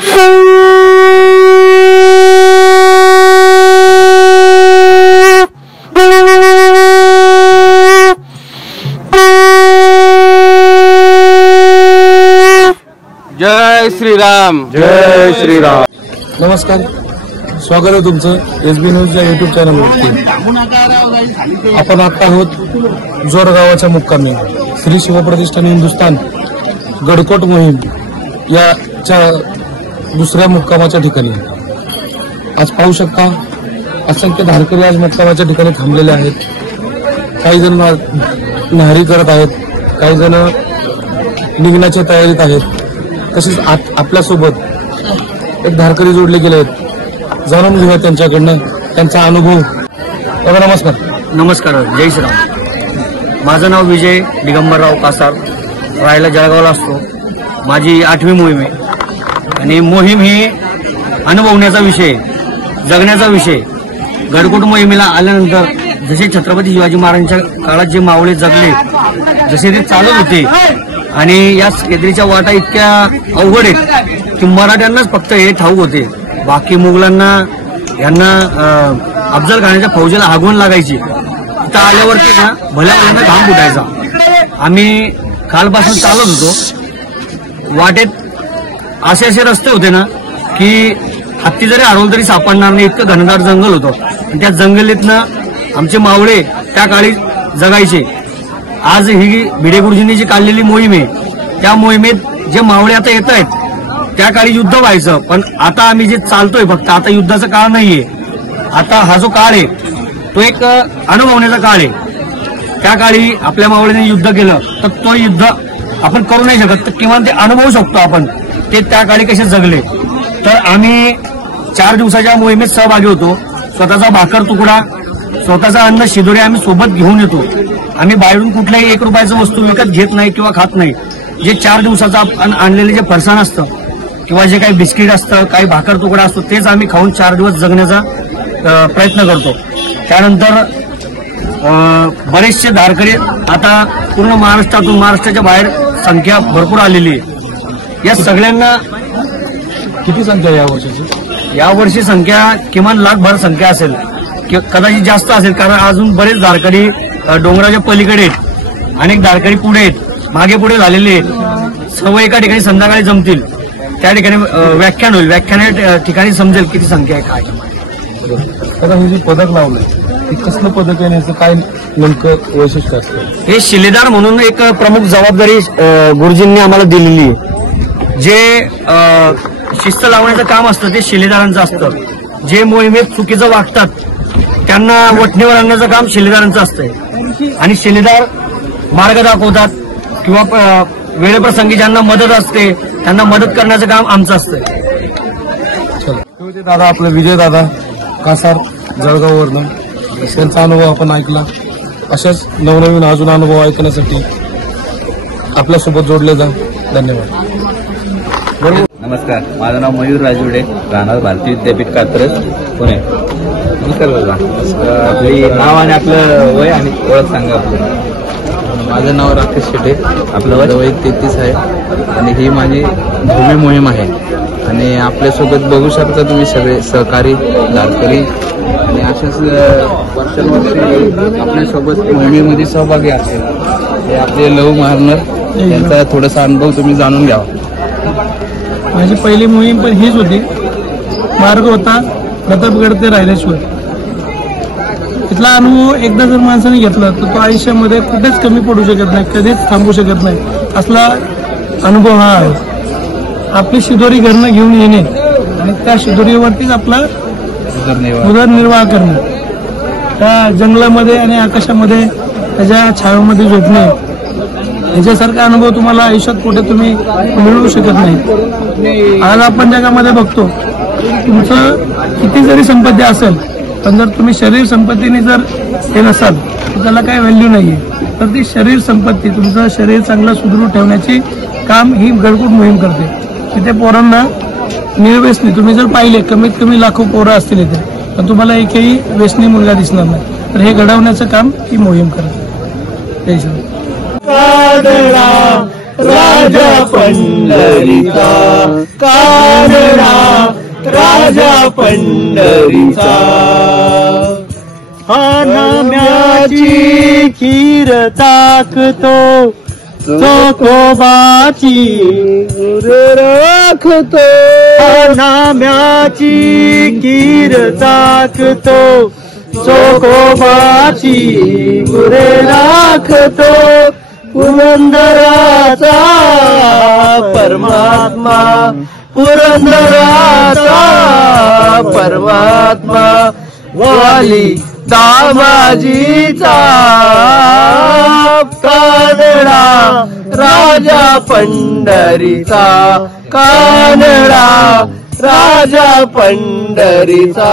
जय श्रीराम, जय श्रीराम। नमस्कार, स्वागत आहे तुमचं SB न्यूज या युट्यूब चॅनलवरती। आपण आता आहोत जोरगावाच्या मुक्कामी श्री शिवप्रतिष्ठान हिंदुस्थान गडकोट मोहीम याच्या दुसऱ्या मुक्कामाच्या ठिकाणी। आज पाहू शकता असंख्य धारकरी आज मुक्कामाच्या ठिकाणी थांबलेले आहेत। काही जण न्याहारी करत आहेत, काही जण निघण्याच्या तयारीत आहेत। तसेच आपल्यासोबत एक धारकरी जोडले गेले आहेत, जाणून घेऊया त्यांच्याकडनं त्यांचा अनुभव। नमस्कार। नमस्कार, जय श्रीराम। माझं नाव विजय दिगंबरराव कासार, राहायला जळगावला असतो। माझी 8वी मोहीम आहे आणि मोहीम ही अनुभवण्याचा विषय, जगण्याचा विषय। गडकोट मोहिमेला आल्यानंतर जसे छत्रपती शिवाजी महाराजांच्या काळात जे मावळे जगले, जसे ते चालत होते आणि या केदरीच्या वाटा इतक्या अवघड आहेत की मराठ्यांनाच फक्त हे ठाऊक होते। बाकी मुघलांना यांना अफजल खानाच्या फौजेला आगवण लागायची। तिथं आल्यावरती ना भल्या भल्यांना घाम फुटायचा। आम्ही कालपासून चालत होतो, वाटेत असे रस्ते होते ना की हत्ती जरी हरवलं तरी सापडणार नाही, इतकं घनदाट जंगल होतं। आणि त्या जंगलीतनं आमचे मावळे त्या काळी जगायचे। आज ही भिडे गुरुजींनी जी काढलेली मोहीम आहे, त्या मोहिमेत जे मावळे आता येत आहेत, त्या काळी युद्ध व्हायचं, पण आता आम्ही जे चालतोय फक्त आता युद्धाचा काळ नाहीये। आता हा जो काळ आहे तो एक अनुभवण्याचा काळ आहे। त्या काळी आपल्या मावळ्यांनी युद्ध केलं तर तो युद्ध आपण करू नाही शकत, तर किमान ते अनुभवू शकतो आपण ते त्या काळी कसे जगले। तर आम्ही 4 दिवसाच्या मोहिमेत सहभागी होतो। स्वतःचा भाकर तुकडा, स्वतःचा अन्न शिदोरी आम्ही सोबत घेऊन येतो। आम्ही बाहेरून कुठल्याही 1 रुपयाचं वस्तू विकत घेत नाही किंवा खात नाही। जे 4 दिवसाचं आपण आणलेले जे फरसाण असतं किंवा जे काही बिस्किट असतं, काही भाकर तुकडा असतो, तेच आम्ही खाऊन 4 दिवस जगण्याचा प्रयत्न करतो। त्यानंतर बरेचसे धारकरी आता पूर्ण महाराष्ट्रातून, महाराष्ट्राच्या बाहेर संख्या भरपूर आलेली आहे। या सगळ्यांना किती संख्या यावर्षीची? यावर्षी संख्या किमान लाखभर संख्या असेल, कदाचित जास्त असेल, कारण अजून बरेच धारकरी डोंगराच्या पलीकडे आहेत, अनेक धारकरी पुढे आहेत, मागे पुढे झालेले आहेत। सर्व एका ठिकाणी संध्याकाळी जमतील, त्या ठिकाणी व्याख्यान होईल, व्याख्याना ठिकाणी समजेल किती संख्या आहे काय। आता हे जे पदक लावलंय हे कसलं पदक आहे, याचं काय नेमकं वैशिष्ट्य असतं? हे शिलेदार म्हणून एक प्रमुख जबाबदारी गुरुजींनी आम्हाला दिलेली आहे। जे शिस्त लावण्याचं काम असतं ते शिलेदारांचं असतं। जे मोहिमेत चुकीचं वागतात त्यांना वठणीवर आणण्याचं काम शिलेदारांचं असतंय आणि शिलेदार मार्ग दाखवतात किंवा वेळेप्रसंगी ज्यांना मदत असते त्यांना मदत करण्याचं काम आमचं असतंय। दादा, आपलं विजय दादा कासार जळगाववरनं, त्यांचा अनुभव आपण ऐकला। अशाच नवनवीन अजून अनुभव ऐकण्यासाठी आपल्यासोबत जोडले जा। धन्यवाद। नमस्कार, माझं नाव मयूर राजवडे, राहणार भारतीय विद्यापीठ कात्रज, पुणे। नमस्कार दादा, आपली नाव आणि आपलं वय आणि ओळख सांगा आपलं। माझं नाव राकेश शेटे, आपलं वय 33 आहे आणि ही माझी भूमी मोहीम आहे। आणि आपल्यासोबत बघू शकता तुम्ही सगळे सहकारी धारकरी आणि अशाच वर्षानुवर्षी आपल्यासोबत मोहिमेमध्ये सहभागी असतील। हे आपले लव महारनर, यांचा थोडासा अनुभव तुम्ही जाणून घ्यावा। माझी पहिली मोहीम पण हीच होती। मार्ग होता प्रतापगड ते रायरेश्वर। इथला अनुभव एकदा जर माणसाने घेतला तर तो आयुष्यामध्ये कुठेच कमी पडू शकत नाही, कधीच थांबू शकत नाही, असला अनुभव हा आहे। आपली शिदोरी घरनं घेऊन येणे आणि त्या शिदोरीवरतीच आपला उदरनिर्वाह करणे, त्या जंगलामध्ये आणि आकाशामध्ये त्याच्या छावेमध्ये झोपणे, याच्यासारखा अनुभव तुम्हाला आयुष्यात कुठे तुम्ही मिळवू शकत नाही। आज आपण जगामध्ये बघतो तुमचं किती जरी संपत्ती असेल पण जर तुम्ही शरीर संपत्तीने जर हे नसाल तर त्याला काही व्हॅल्यू नाहीये। तर ती शरीर संपत्ती, तुमचं शरीर चांगलं सुदृढ ठेवण्याची काम ही गडकोट मोहीम करते। तिथे पोरांना निर्व्यसनी तुम्ही जर पाहिले, कमीत कमी लाखो पोरं असतील इथे, पण तुम्हाला एकही व्यसनी मुलगा दिसणार नाही। तर हे घडवण्याचं काम ही मोहीम करते। जय श्री राम। राजा पंढरीचा कानडा राजा पंढरीचा हा नाम्याची खीर टाकतो चोकोबाची गुरे राखतो नाम्याची खीर टाकतो चोकोबाची गुरे राखतो पुरंदराचा परमात्मा पुरंदराचा परमात्मा वाली दामाजीचा कानडा राजा पंढरीचा कानडा राजा पंढरीचा